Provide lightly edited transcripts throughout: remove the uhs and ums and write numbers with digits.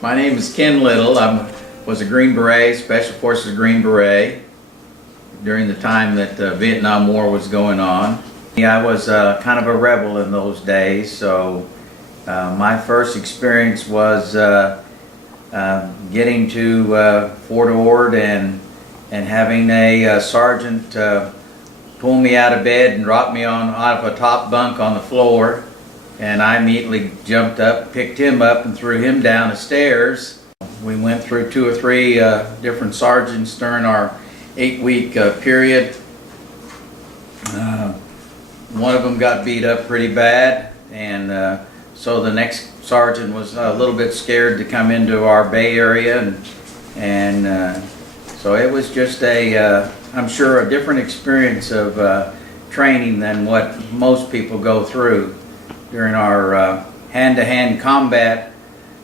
My name is Ken Little. I was a Green Beret, Special Forces Green Beret, during the time that the Vietnam War was going on. I was kind of a rebel in those days, so my first experience was getting to Fort Ord and having a sergeant pull me out of bed and drop me out of a top bunk on the floor. And I immediately jumped up, picked him up, and threw him down the stairs. We went through 2 or 3 different sergeants during our 8-week period. One of them got beat up pretty bad, and so the next sergeant was a little bit scared to come into our Bay Area, and so it was just I'm sure a different experience of training than what most people go through. During our hand-to-hand combat,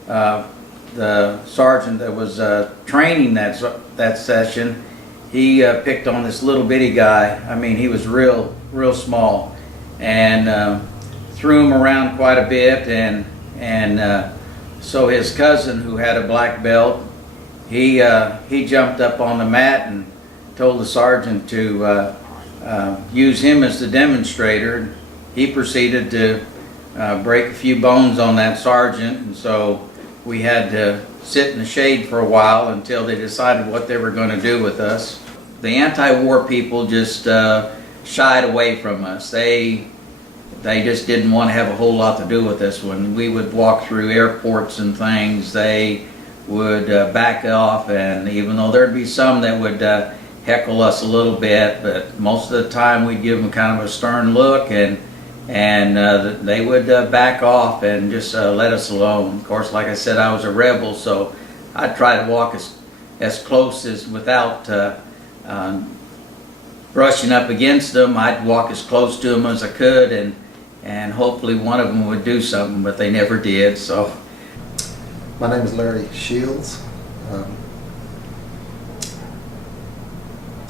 the sergeant that was training that session, he picked on this little bitty guy. I mean, he was real small, and threw him around quite a bit. And so his cousin, who had a black belt, he jumped up on the mat and told the sergeant to use him as the demonstrator. He proceeded to break a few bones on that sergeant, and so we had to sit in the shade for a while until they decided what they were going to do with us. The anti-war people just shied away from us. They just didn't want to have a whole lot to do with us. When we would walk through airports and things, they would back off, and even though there'd be some that would heckle us a little bit, but most of the time we'd give them kind of a stern look, and they would back off and just let us alone. Of course, like I said, I was a rebel, so I'd try to walk as close as, without brushing up against them, I'd walk as close to them as I could, and hopefully one of them would do something, but they never did. So, my name is Larry Shields.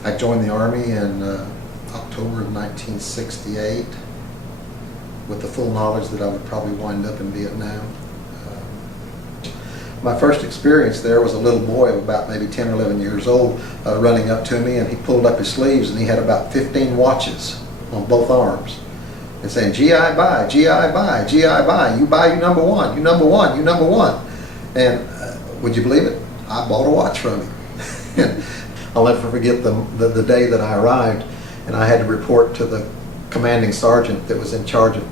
I joined the Army in October of 1968. With the full knowledge that I would probably wind up in Vietnam. My first experience there was a little boy of about maybe 10 or 11 years old running up to me, and he pulled up his sleeves and he had about 15 watches on both arms and saying, "GI buy, GI buy, GI buy, you buy, you number one, you number one, you number one." And would you believe it? I bought a watch from him. And I'll never forget the day that I arrived, and I had to report to the commanding sergeant that was in charge of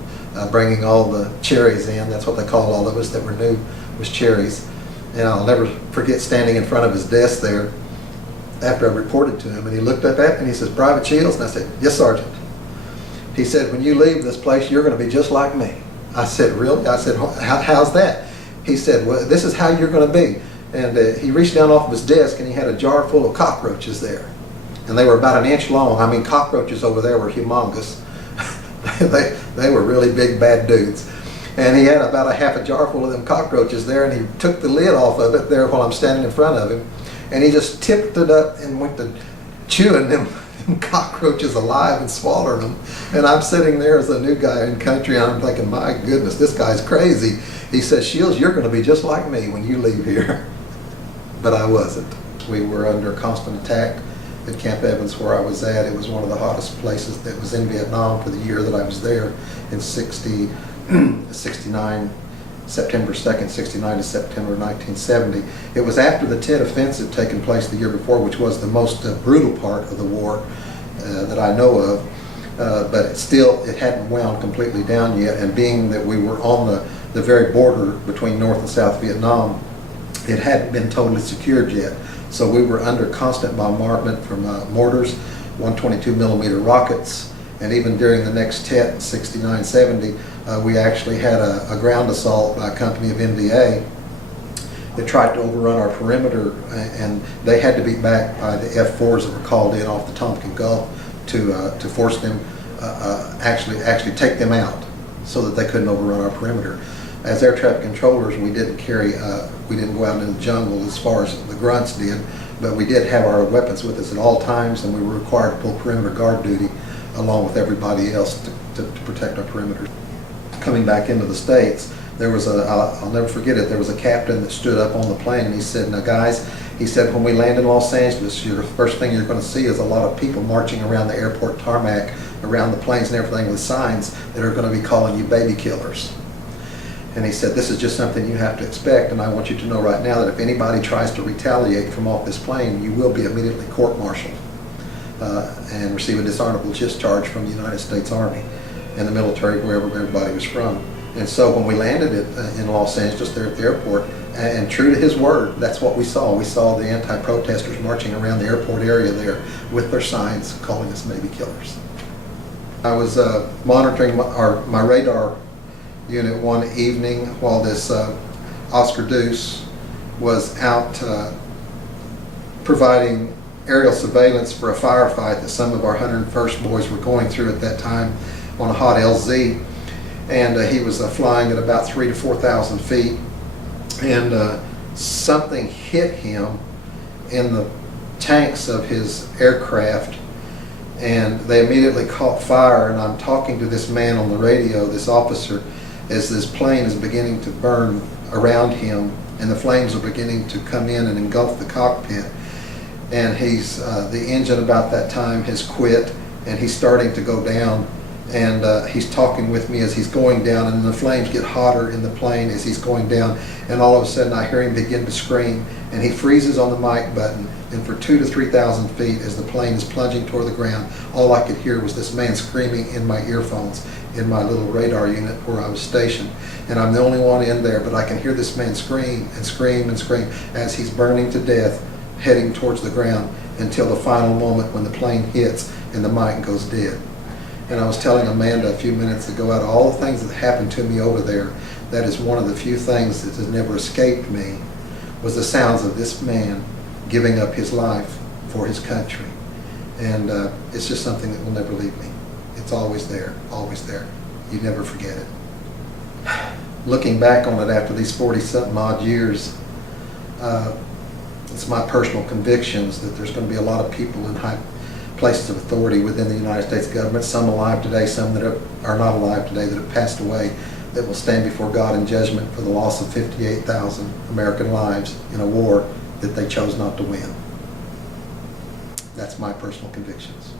bringing all the cherries in. That's what they called all of us that were new, was cherries. And I'll never forget standing in front of his desk there after I reported to him, and he looked up at me and he says, "Private Shields?" And I said, "Yes, Sergeant." He said, "When you leave this place, you're going to be just like me." I said, "Really?" I said, "How's that?" He said, "Well, this is how you're going to be." And he reached down off of his desk and he had a jar full of cockroaches there. And they were about 1 inch long. I mean, cockroaches over there were humongous. They were really big, bad dudes. And he had about half a jar full of them cockroaches there, and he took the lid off of it there while I'm standing in front of him, and he just tipped it up and went to chewing them cockroaches alive and swallowing them. And I'm sitting there as a new guy in country, and I'm thinking, my goodness, this guy's crazy. He says, "Shields, you're going to be just like me when you leave here." But I wasn't. We were under constant attack at Camp Evans, where I was at. It was one of the hottest places that was in Vietnam for the year that I was there in 69, September 2nd, 69 to September 1970. It was after the Tet Offensive taken place the year before, which was the most brutal part of the war that I know of. But it hadn't wound completely down yet, and being that we were on the very border between North and South Vietnam, it hadn't been totally secured yet. So we were under constant bombardment from mortars, 122 millimeter rockets, and even during the next Tet, 69-70, we actually had a ground assault by a company of NVA that tried to overrun our perimeter, and they had to be backed by the F-4s that were called in off the Tonkin Gulf to force them actually take them out so that they couldn't overrun our perimeter. As air traffic controllers, we didn't go out in the jungle as far as the grunts did, but we did have our weapons with us at all times, and we were required to pull perimeter guard duty along with everybody else to protect our perimeter. Coming back into the States, there was I'll never forget it, there was a captain that stood up on the plane and he said, now guys, he said, when we land in Los Angeles, your first thing you're going to see is a lot of people marching around the airport tarmac, around the planes and everything with signs that are going to be calling you baby killers. And he said, this is just something you have to expect, and I want you to know right now that if anybody tries to retaliate from off this plane, you will be immediately court-martialed and receive a dishonorable discharge from the United States Army and the military, wherever everybody was from. And so when we landed in Los Angeles, there at the airport, and true to his word, that's what we saw. We saw the anti-protesters marching around the airport area there with their signs calling us baby killers. I was monitoring my radar unit one evening while this Oscar Deuce was out providing aerial surveillance for a firefight that some of our 101st boys were going through at that time on a hot LZ. And he was flying at about 3,000 to 4,000 feet, and something hit him in the tanks of his aircraft, and they immediately caught fire. And I'm talking to this man on the radio, this officer, as this plane is beginning to burn around him, and the flames are beginning to come in and engulf the cockpit. And he's the engine about that time has quit, and he's starting to go down. And he's talking with me as he's going down, and the flames get hotter in the plane as he's going down, and all of a sudden I hear him begin to scream, and he freezes on the mic button, and for 2,000 to 3,000 feet as the plane is plunging toward the ground, all I could hear was this man screaming in my earphones in my little radar unit where I was stationed. And I'm the only one in there, but I can hear this man scream and scream and scream as he's burning to death, heading towards the ground, until the final moment when the plane hits and the mic goes dead. And I was telling Amanda a few minutes ago, out of all the things that happened to me over there, that is one of the few things that has never escaped me, was the sounds of this man giving up his life for his country. And it's just something that will never leave me. It's always there, always there. You never forget it. Looking back on it after these 40-something odd years, it's my personal convictions that there's going to be a lot of people in high places of authority within the United States government, some alive today, some that are not alive today, that have passed away, that will stand before God in judgment for the loss of 58,000 American lives in a war that they chose not to win. That's my personal convictions.